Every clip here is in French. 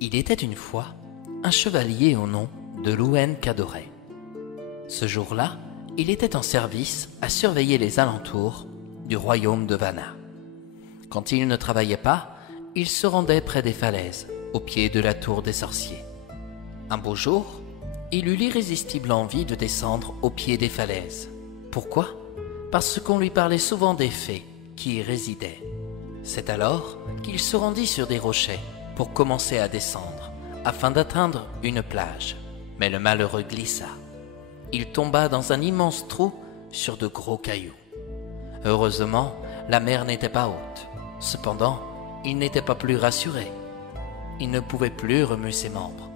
Il était une fois un chevalier au nom de Louen Cadoret. Ce jour-là, il était en service à surveiller les alentours du royaume de Vanna. Quand il ne travaillait pas, il se rendait près des falaises, au pied de la tour des sorciers. Un beau jour, il eut l'irrésistible envie de descendre au pied des falaises. Pourquoi ? Parce qu'on lui parlait souvent des fées qui y résidaient. C'est alors qu'il se rendit sur des rochers pour commencer à descendre, afin d'atteindre une plage. Mais le malheureux glissa. Il tomba dans un immense trou sur de gros cailloux. Heureusement, la mer n'était pas haute. Cependant, il n'était pas plus rassuré. Il ne pouvait plus remuer ses membres.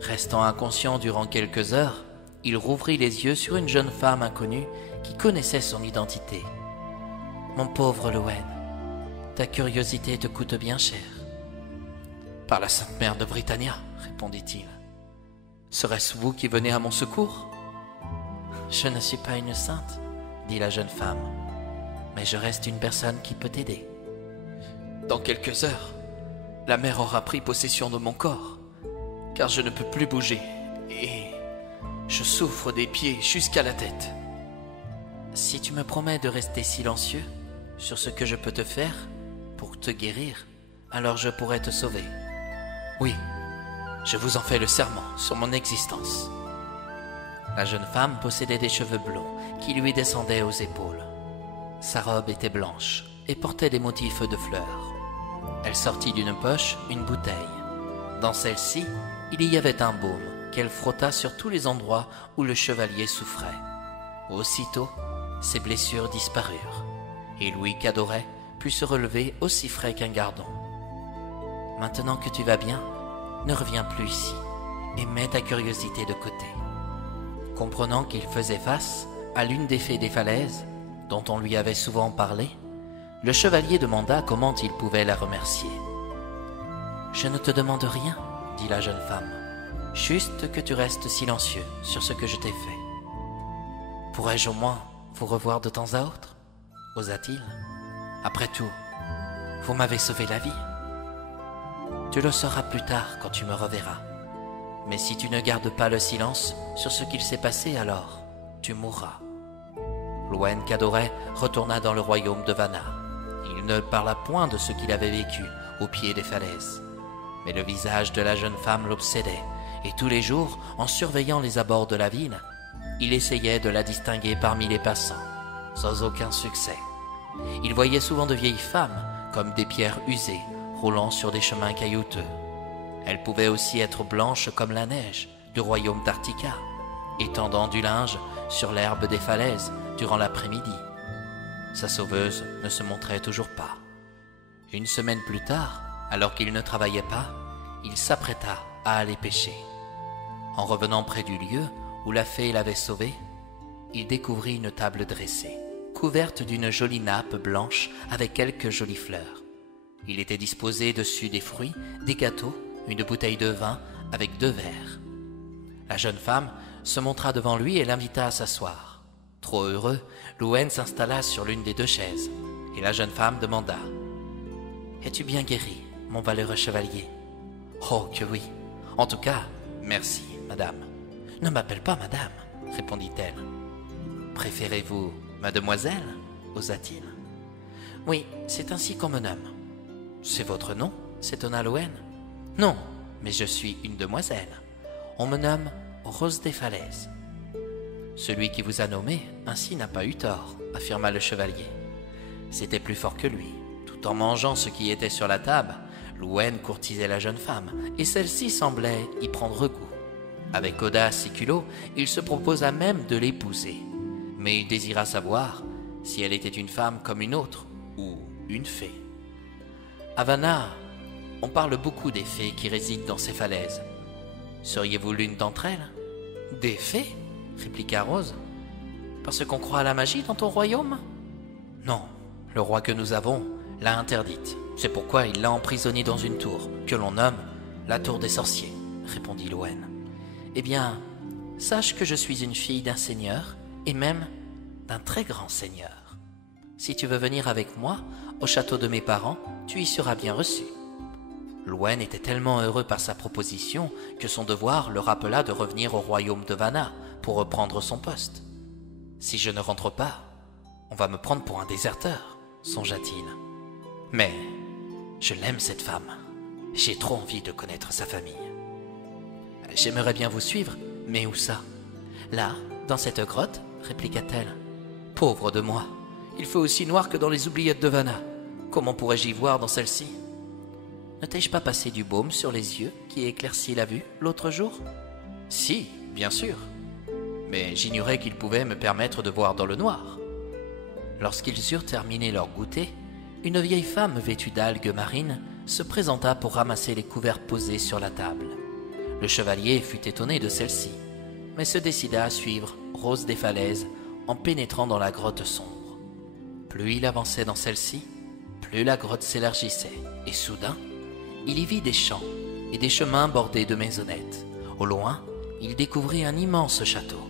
Restant inconscient durant quelques heures, il rouvrit les yeux sur une jeune femme inconnue qui connaissait son identité. « Mon pauvre Louen, ta curiosité te coûte bien cher. »« Par la Sainte Mère de Britannia, répondit-il. Serait-ce vous qui venez à mon secours ? » Je ne suis pas une sainte, dit la jeune femme, mais je reste une personne qui peut t'aider. Dans quelques heures, la mer aura pris possession de mon corps, car je ne peux plus bouger et je souffre des pieds jusqu'à la tête. Si tu me promets de rester silencieux sur ce que je peux te faire pour te guérir, alors je pourrai te sauver. Oui, je vous en fais le serment sur mon existence. La jeune femme possédait des cheveux blonds qui lui descendaient aux épaules. Sa robe était blanche et portait des motifs de fleurs. Elle sortit d'une poche une bouteille. Dans celle-ci, il y avait un baume qu'elle frotta sur tous les endroits où le chevalier souffrait. Aussitôt, ses blessures disparurent et Louis Cadoret put se relever aussi frais qu'un gardon. Maintenant que tu vas bien, ne reviens plus ici et mets ta curiosité de côté. Comprenant qu'il faisait face à l'une des fées des falaises, dont on lui avait souvent parlé, le chevalier demanda comment il pouvait la remercier. « Je ne te demande rien, dit la jeune femme, juste que tu restes silencieux sur ce que je t'ai fait. Pourrais-je au moins vous revoir de temps à autre ? Osa-t-il. Après tout, vous m'avez sauvé la vie. Tu le sauras plus tard quand tu me reverras. Mais si tu ne gardes pas le silence sur ce qu'il s'est passé, alors tu mourras. » Louen Cadoret retourna dans le royaume de Vanna. Il ne parla point de ce qu'il avait vécu au pied des falaises. Mais le visage de la jeune femme l'obsédait, et tous les jours, en surveillant les abords de la ville, il essayait de la distinguer parmi les passants, sans aucun succès. Il voyait souvent de vieilles femmes, comme des pierres usées, roulant sur des chemins caillouteux. Elles pouvaient aussi être blanches comme la neige du royaume d'Artica, étendant du linge sur l'herbe des falaises durant l'après-midi. Sa sauveuse ne se montrait toujours pas. Une semaine plus tard, alors qu'il ne travaillait pas, il s'apprêta à aller pêcher. En revenant près du lieu où la fée l'avait sauvé, il découvrit une table dressée, couverte d'une jolie nappe blanche avec quelques jolies fleurs. Il était disposé dessus des fruits, des gâteaux, une bouteille de vin avec 2 verres. La jeune femme se montra devant lui et l'invita à s'asseoir. Trop heureux, Louen s'installa sur l'une des 2 chaises, et la jeune femme demanda « Es-tu bien guéri, mon valeureux chevalier ?»« Oh que oui. En tout cas, merci, madame. »« Ne m'appelle pas madame, » répondit-elle. « Préférez-vous mademoiselle ?» osa-t-il. « Oui, c'est ainsi qu'on me nomme. »« C'est votre nom ?» s'étonna Louen. « Non, mais je suis une demoiselle. On me nomme Rose des Falaises. »« Celui qui vous a nommé ainsi n'a pas eu tort, » affirma le chevalier. C'était plus fort que lui. Tout en mangeant ce qui était sur la table, Louen courtisait la jeune femme, et celle-ci semblait y prendre goût. Avec audace et culot, il se proposa même de l'épouser. Mais il désira savoir si elle était une femme comme une autre, ou une fée. À Vanna, on parle beaucoup des fées qui résident dans ces falaises. Seriez-vous l'une d'entre elles ? Des fées ? répliqua Rose. Parce qu'on croit à la magie dans ton royaume ? Non, le roi que nous avons l'a interdite. C'est pourquoi il l'a emprisonnée dans une tour, que l'on nomme la tour des sorciers, répondit Louen. Eh bien, sache que je suis une fille d'un seigneur, et même d'un très grand seigneur. Si tu veux venir avec moi au château de mes parents, tu y seras bien reçu. Louen était tellement heureux par sa proposition que son devoir le rappela de revenir au royaume de Vanna pour reprendre son poste. « Si je ne rentre pas, on va me prendre pour un déserteur, songea-t-il. Mais je l'aime cette femme. J'ai trop envie de connaître sa famille. J'aimerais bien vous suivre, mais où ça? Là, dans cette grotte, répliqua-t-elle. Pauvre de moi, il fait aussi noir que dans les oubliettes de Vanna. Comment pourrais-je y voir dans celle-ci? Ne t'ai-je pas passé du baume sur les yeux qui éclaircit la vue l'autre jour? Si, bien sûr. Mais j'ignorais qu'il pouvait me permettre de voir dans le noir. Lorsqu'ils eurent terminé leur goûter, une vieille femme vêtue d'algues marines se présenta pour ramasser les couverts posés sur la table. Le chevalier fut étonné de celle-ci, mais se décida à suivre Rose des Falaises en pénétrant dans la grotte sombre. Plus il avançait dans celle-ci, plus la grotte s'élargissait, et soudain, il y vit des champs et des chemins bordés de maisonnettes. Au loin, il découvrit un immense château.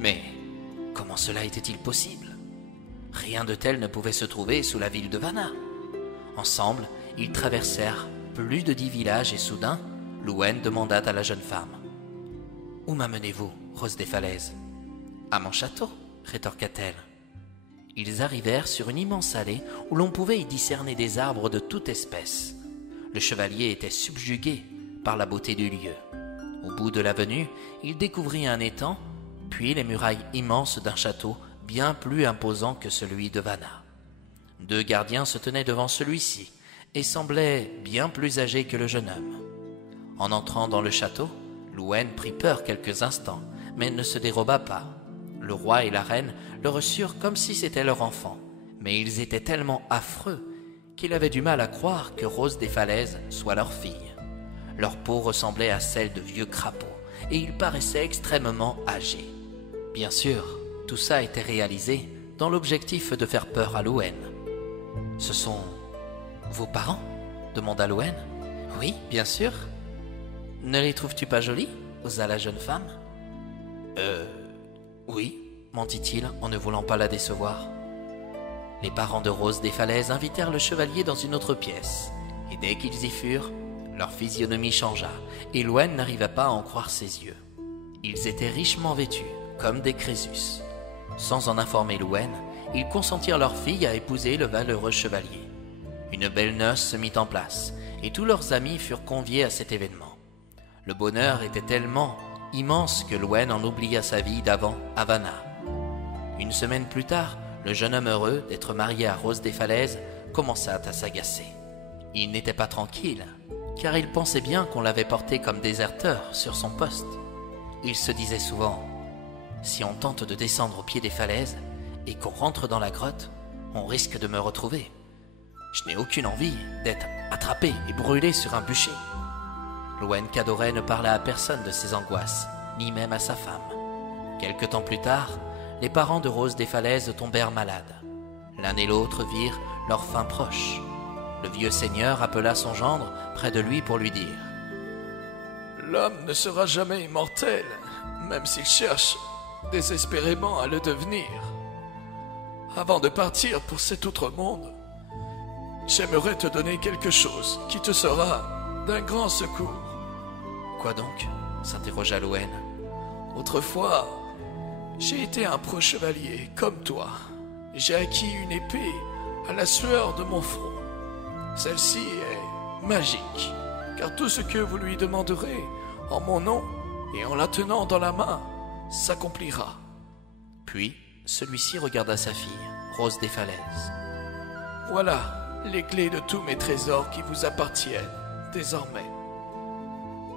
Mais comment cela était-il possible? Rien de tel ne pouvait se trouver sous la ville de Vanna. Ensemble, ils traversèrent plus de 10 villages et soudain, Louen demanda à la jeune femme. « Où m'amenez-vous, Rose des Falaises ?»« À mon château, rétorqua-t-elle. Ils arrivèrent sur une immense allée où l'on pouvait y discerner des arbres de toute espèce. Le chevalier était subjugué par la beauté du lieu. Au bout de l'avenue, il découvrit un étang, puis les murailles immenses d'un château bien plus imposant que celui de Vanna. 2 gardiens se tenaient devant celui-ci et semblaient bien plus âgés que le jeune homme. En entrant dans le château, Louen prit peur quelques instants, mais ne se déroba pas. Le roi et la reine le reçurent comme si c'était leur enfant, mais ils étaient tellement affreux qu'il avait du mal à croire que Rose des Falaises soit leur fille. Leur peau ressemblait à celle de vieux crapauds, et ils paraissaient extrêmement âgés. Bien sûr, tout ça était réalisé dans l'objectif de faire peur à Louen. « Ce sont vos parents ?» demanda Louen. « Oui, bien sûr. »« Ne les trouves-tu pas jolis ?» osa la jeune femme. « Oui, mentit-il en ne voulant pas la décevoir. » Les parents de Rose des Falaises invitèrent le chevalier dans une autre pièce, et dès qu'ils y furent, leur physionomie changea, et Louen n'arriva pas à en croire ses yeux. Ils étaient richement vêtus, comme des Crésus. Sans en informer Louen, ils consentirent leur fille à épouser le valeureux chevalier. Une belle noce se mit en place, et tous leurs amis furent conviés à cet événement. Le bonheur était tellement immense que Louen en oublia sa vie d'avant à Vanna. Une semaine plus tard, le jeune homme heureux d'être marié à Rose des Falaises commença à s'agacer. Il n'était pas tranquille, car il pensait bien qu'on l'avait porté comme déserteur sur son poste. Il se disait souvent « Si on tente de descendre au pied des falaises et qu'on rentre dans la grotte, on risque de me retrouver. Je n'ai aucune envie d'être attrapé et brûlé sur un bûcher. » Louen Cadoret ne parla à personne de ses angoisses, ni même à sa femme. Quelque temps plus tard, les parents de Rose des Falaises tombèrent malades. L'un et l'autre virent leur fin proche. Le vieux seigneur appela son gendre près de lui pour lui dire « L'homme ne sera jamais immortel, même s'il cherche désespérément à le devenir. Avant de partir pour cet autre monde, j'aimerais te donner quelque chose qui te sera d'un grand secours. » « Quoi donc ?» s'interrogea Louen. « Autrefois, j'ai été un pro chevalier comme toi. J'ai acquis une épée à la sueur de mon front. Celle-ci est magique, car tout ce que vous lui demanderez en mon nom et en la tenant dans la main s'accomplira. » Puis, celui-ci regarda sa fille, Rose des Falaises. « Voilà les clés de tous mes trésors qui vous appartiennent désormais.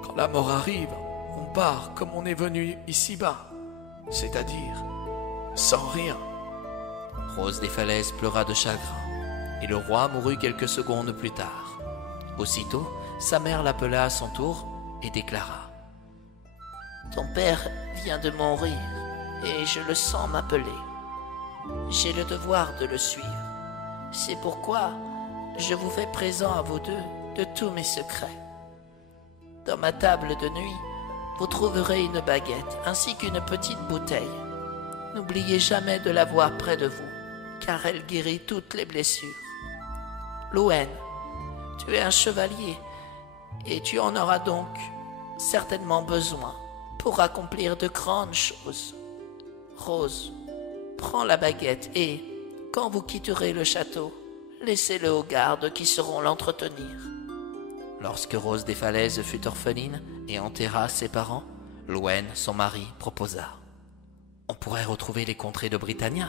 Quand la mort arrive, on part comme on est venu ici-bas, c'est-à-dire sans rien. » Rose des Falaises pleura de chagrin, et le roi mourut quelques secondes plus tard. Aussitôt, sa mère l'appela à son tour et déclara « Ton père vient de mourir, et je le sens m'appeler. J'ai le devoir de le suivre. C'est pourquoi je vous fais présent à vous deux de tous mes secrets. Dans ma table de nuit, vous trouverez une baguette ainsi qu'une petite bouteille. N'oubliez jamais de l'avoir près de vous, car elle guérit toutes les blessures. Louen, tu es un chevalier, et tu en auras donc certainement besoin pour accomplir de grandes choses. Rose, prends la baguette et, quand vous quitterez le château, laissez-le aux gardes qui sauront l'entretenir. » Lorsque Rose des Falaises fut orpheline et enterra ses parents, Louwen, son mari, proposa: « On pourrait retrouver les contrées de Britannia,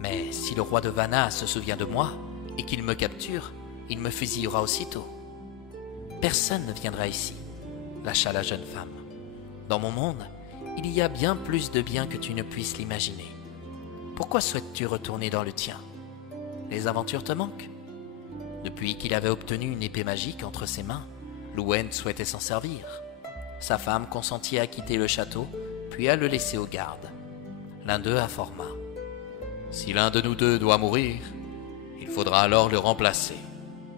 mais si le roi de Vanna se souvient de moi et qu'il me capture, il me fusillera aussitôt. »« Personne ne viendra ici, » lâcha la jeune femme. « Dans mon monde, il y a bien plus de bien que tu ne puisses l'imaginer. Pourquoi souhaites-tu retourner dans le tien? Les aventures te manquent? » Depuis qu'il avait obtenu une épée magique entre ses mains, Louwen souhaitait s'en servir. Sa femme consentit à quitter le château, puis à le laisser aux gardes. L'un d'eux informa: « Si l'un de nous deux doit mourir, il faudra alors le remplacer.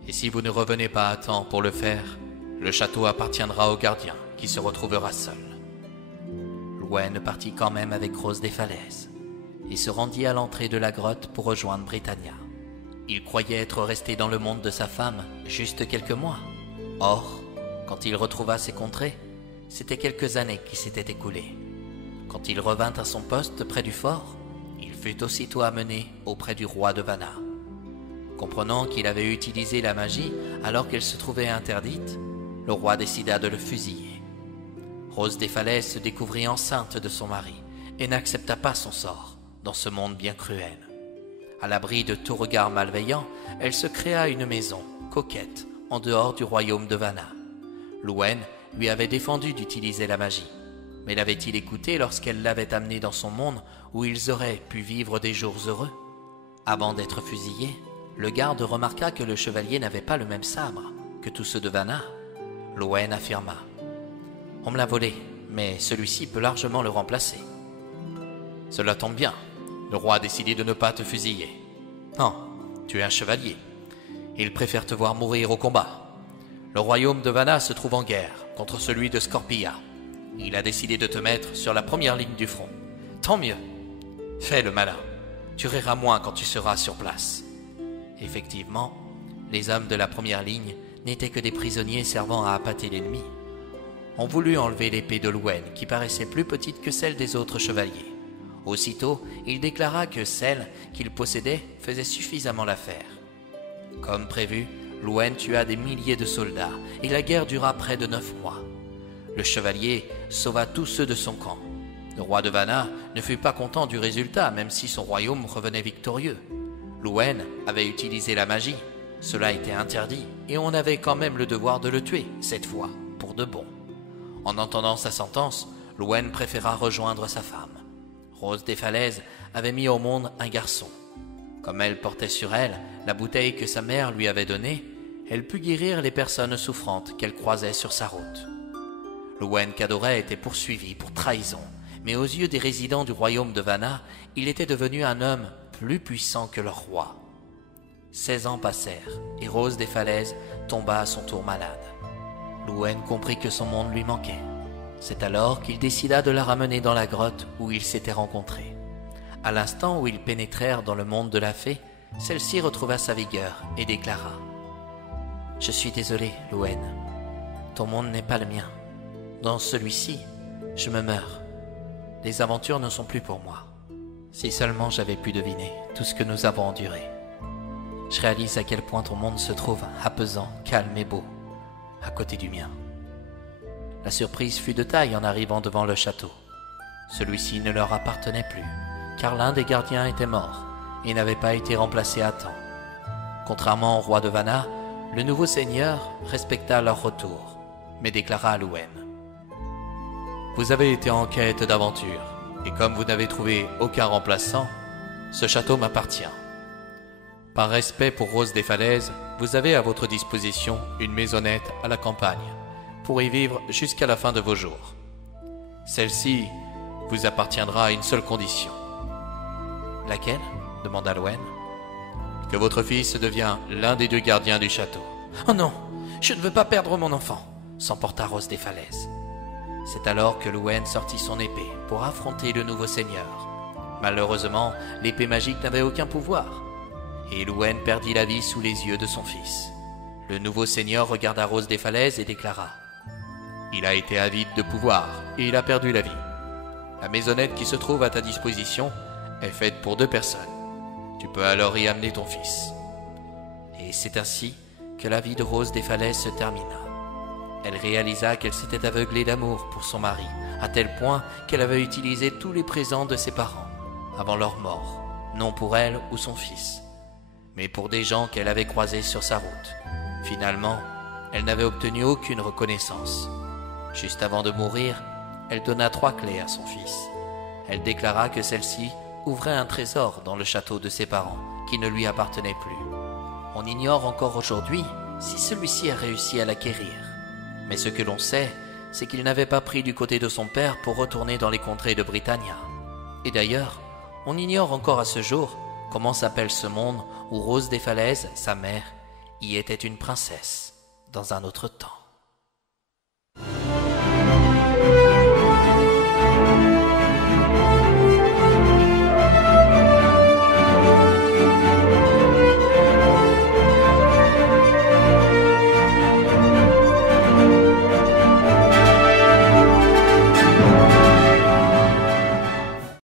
Et si vous ne revenez pas à temps pour le faire, le château appartiendra au gardien, qui se retrouvera seul. » Louwen partit quand même avec Rose des Falaises et se rendit à l'entrée de la grotte pour rejoindre Britannia. Il croyait être resté dans le monde de sa femme juste quelques mois. Or, quand il retrouva ses contrées, c'était quelques années qui s'étaient écoulées. Quand il revint à son poste près du fort, il fut aussitôt amené auprès du roi de Vanna. Comprenant qu'il avait utilisé la magie alors qu'elle se trouvait interdite, le roi décida de le fusiller. Rose des Falaises se découvrit enceinte de son mari et n'accepta pas son sort dans ce monde bien cruel. À l'abri de tout regard malveillant, elle se créa une maison, coquette, en dehors du royaume de Vanna. Louwen lui avait défendu d'utiliser la magie, mais l'avait-il écouté lorsqu'elle l'avait amené dans son monde où ils auraient pu vivre des jours heureux? Avant d'être fusillé, le garde remarqua que le chevalier n'avait pas le même sabre que tous ceux de Vanna. Louwen affirma: « On me l'a volé, mais celui-ci peut largement le remplacer. »« Cela tombe bien. Le roi a décidé de ne pas te fusiller. Non, tu es un chevalier. Il préfère te voir mourir au combat. Le royaume de Vanna se trouve en guerre contre celui de Scorpia. Il a décidé de te mettre sur la première ligne du front. Tant mieux. Fais le malin. Tu riras moins quand tu seras sur place. » Effectivement, les hommes de la première ligne n'étaient que des prisonniers servant à appâter l'ennemi. On voulut enlever l'épée de Louwen, qui paraissait plus petite que celle des autres chevaliers. Aussitôt, il déclara que celle qu'il possédait faisait suffisamment l'affaire. Comme prévu, Louwen tua des milliers de soldats et la guerre dura près de 9 mois. Le chevalier sauva tous ceux de son camp. Le roi de Vanna ne fut pas content du résultat, même si son royaume revenait victorieux. Louwen avait utilisé la magie, cela était interdit, et on avait quand même le devoir de le tuer, cette fois, pour de bon. En entendant sa sentence, Louwen préféra rejoindre sa femme. Rose des Falaises avait mis au monde un garçon. Comme elle portait sur elle la bouteille que sa mère lui avait donnée, elle put guérir les personnes souffrantes qu'elle croisait sur sa route. Louwen Cadoret était poursuivi pour trahison, mais aux yeux des résidents du royaume de Vanna, il était devenu un homme plus puissant que leur roi. 16 ans passèrent, et Rose des Falaises tomba à son tour malade. Louwen comprit que son monde lui manquait. C'est alors qu'il décida de la ramener dans la grotte où ils s'étaient rencontrés. À l'instant où ils pénétrèrent dans le monde de la fée, celle-ci retrouva sa vigueur et déclara: « Je suis désolé, Louwen. Ton monde n'est pas le mien. Dans celui-ci, je me meurs. Les aventures ne sont plus pour moi. Si seulement j'avais pu deviner tout ce que nous avons enduré. Je réalise à quel point ton monde se trouve apaisant, calme et beau, à côté du mien. » La surprise fut de taille en arrivant devant le château. Celui-ci ne leur appartenait plus, car l'un des gardiens était mort et n'avait pas été remplacé à temps. Contrairement au roi de Vanna, le nouveau seigneur respecta leur retour, mais déclara à Louwen: « Vous avez été en quête d'aventure, et comme vous n'avez trouvé aucun remplaçant, ce château m'appartient. Par respect pour Rose des Falaises, vous avez à votre disposition une maisonnette à la campagne, pour y vivre jusqu'à la fin de vos jours. Celle-ci vous appartiendra à une seule condition. »« Laquelle ?» demanda Louwen. « Que votre fils devienne l'un des 2 gardiens du château. »« Oh non, je ne veux pas perdre mon enfant !» s'emporta Rose des Falaises. C'est alors que Louwen sortit son épée pour affronter le nouveau seigneur. Malheureusement, l'épée magique n'avait aucun pouvoir, et Louwen perdit la vie sous les yeux de son fils. Le nouveau seigneur regarda Rose des Falaises et déclara: Il a été avide de pouvoir et il a perdu la vie. La maisonnette qui se trouve à ta disposition est faite pour 2 personnes. Tu peux alors y amener ton fils. Et c'est ainsi que la vie de Rose des Falaises se termina. Elle réalisa qu'elle s'était aveuglée d'amour pour son mari, à tel point qu'elle avait utilisé tous les présents de ses parents avant leur mort, non pour elle ou son fils, mais pour des gens qu'elle avait croisés sur sa route. Finalement, elle n'avait obtenu aucune reconnaissance. Juste avant de mourir, elle donna 3 clés à son fils. Elle déclara que celle-ci ouvrait un trésor dans le château de ses parents, qui ne lui appartenait plus. On ignore encore aujourd'hui si celui-ci a réussi à l'acquérir. Mais ce que l'on sait, c'est qu'il n'avait pas pris du côté de son père pour retourner dans les contrées de Britannia. Et d'ailleurs, on ignore encore à ce jour comment s'appelle ce monde où Rose des Falaises, sa mère, y était une princesse dans un autre temps.